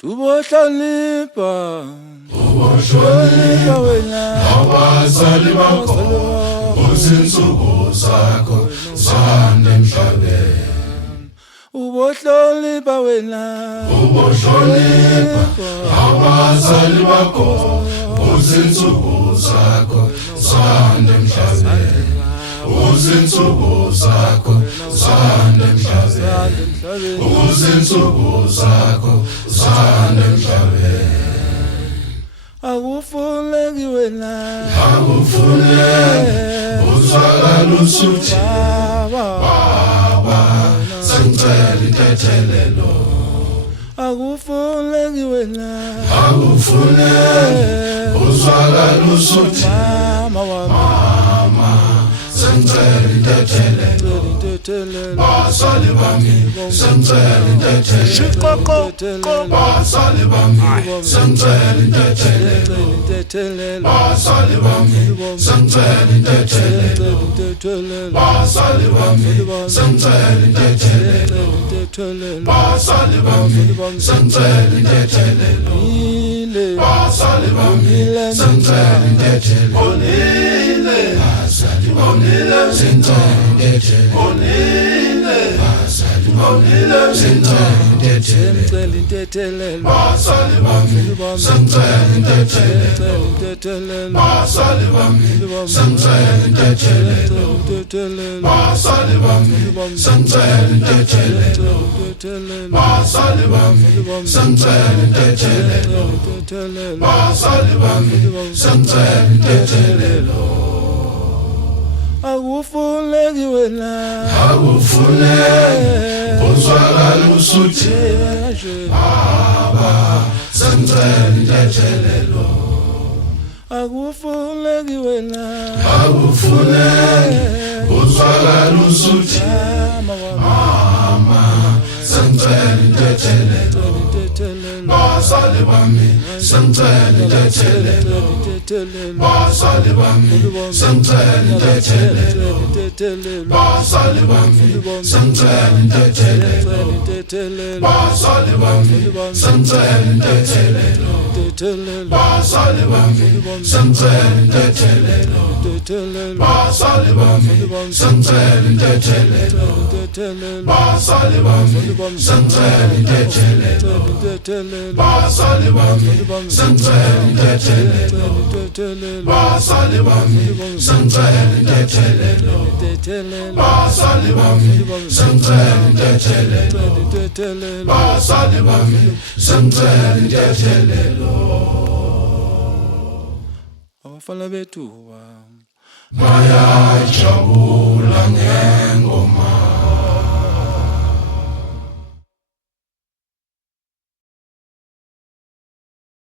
Tubohlonipha wena abazali bakho uzinsuku zakho zande emhlabeni. Ubohlonipha wena abazali bakho uzinsuku zakho zande emhlabeni. Uzinsuku zakho zande emhlabeni. Uzinsuku zakho zande emhlabeni. Akufuneki wena uzwakala usuthi baba sengicela intethelelo. Akufuneki wena uzwakala usuthi mama sengicela intethelelo. Bazali bami sengicela intethelelo. Bazali bami sengicela intethelelo. Bazali bami sengicela intethelelo. Bazali bami sengicela intethelelo. Bazali bami sengicela intethelelo. Bazali bami sengicela intethelelo. Bonile sengicela intethelelo. Bonile sengicela intethelelo. Bazali bami sengicela intethelelo. Bazali bami sengicela intethelelo. Bazali bami sengicela intethelelo. Bazali bami sengicela intethelelo. Bazali bami sengicela intethelelo. Akufuneki wena uzwakala usuthi baba sengicela intethelelo. Akufuneki wena uzwakala usuthi mama sengicela intethelelo. Bazali bami sengicela intethelelo. Bazali bami sengicela intethelelo. Bazali bami sengicela intethelelo. Bazali bami sengicela intethelelo. Bazali bami sengicela intethelelo. Bazali bami sengicela intethelelo. Bazali bami sengicela intethelelo. Bazali bami sengicela intethelelo. Bazali bami sengicela intethelelo. Bazali bami sengicela intethelelo. Bazali bami sengicela intethelelo. Abafana bethu bayajabula